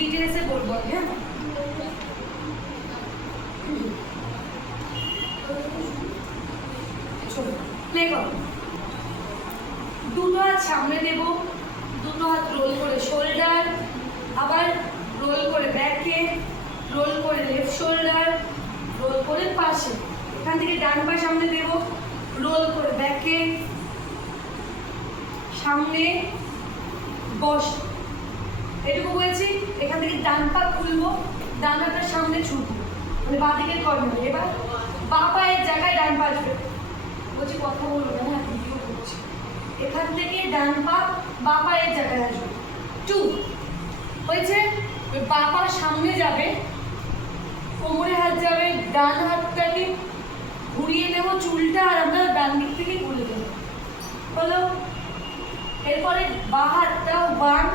ডিটেলসে বলবো। হ্যাঁ, প্লে করো। দুটো হাত সামনে দেব, দুটো হাত রোল করে শোল্ডার, আবার রোল করে ব্যাকে, রোল করে লেফট শোল্ডার, রোল করে পাশে। এখান থেকে ডান পা সামনে দেব, রোল করে ব্যাকে, সামনে বস। এটুকু বলেছি। এখান থেকে ডান পা খুলবো, ডান হাতের সামনে ছুটবো, মানে বাঁ দিকের কর্নারে। এবার বাঁ পায়ের জায়গায় ডান পা আসবে। বলছি কথা বলবো না, ভিডিও করছি। এখান থেকে ডান পা বাঁ পায়ের জায়গায় আসবে। 2 হয়েছে। বাঁ পা সামনে যাবে, কোমরে হাত যাবে, ডান হাতটাকে ঘুরিয়ে নেব চুলটা, আর আমরা ডান দিক থেকে ঘুরে দেবো। হলো। এরপরে বাঁ হাতটা 1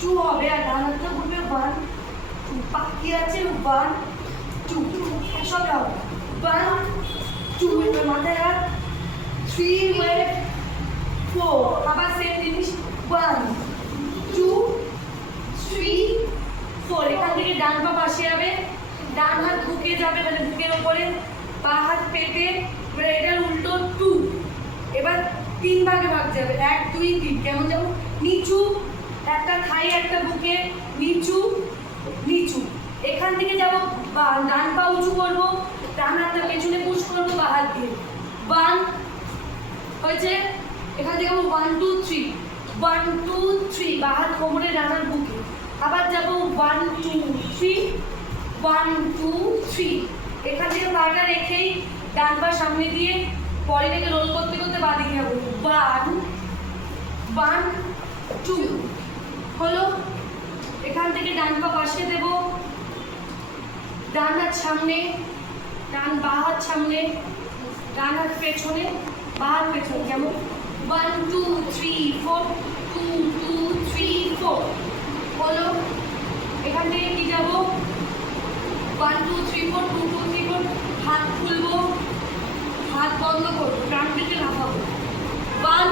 2 হবে, আর ডান হাতটা ঘুরবে 1 2। বাকি আছে 1 2, একসাথে হবে 1 2। এবার মাথায় হাত 3 হয়ে 4, আবার সেম জিনিস 1 2 3 4। এখান থেকে ডান পা পাশে যাবে, ডান হাত বুকে যাবে, মানে বুকের ওপরে, বাঁ হাত পেটে। এবার এটার উল্টো 2। এবার 3 ভাগে ভাগ যাবে, 1 2 3। কেমন যাবো? নিচু, একটা থাই একটা বুকে, নিচু নিচু। এখান থেকে যাবো ডান পা উঁচু করবো, ডান হাতটা পেছনে পুশ করবো বাঁ হাত দিয়ে। 1 হয়েছে। এখান থেকে 1 2 3 1 2 3, বাঁ হাত কোমরে, ডান হাত বুকে। আবার যাবো 1 2 3 1 2 3। এখান থেকে পাটা রেখেই ডান পা সামনে দিয়ে বডিটাকে রোল করতে করতে বাঁ দিকে যাবো। 1 1 2 হলো। এখান থেকে ডান পা পাশে দেব, ডান হাত সামনে, বাঁ হাত সামনে, ডান হাত পেছনে, বাঁ হাত পেছনে। কেমন? 1 2 3 4 2 2 3 4 হলো। এখান থেকে কি যাবো? 1 2 3 4 2 2 3 4। হাত খুলবো, হাত বন্ধ করবো, ডান দিকে লাফাবো। 1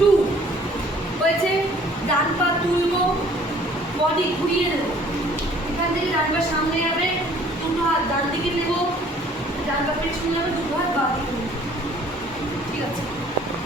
2 হয়েছে। ডান পা তুলবো, বডি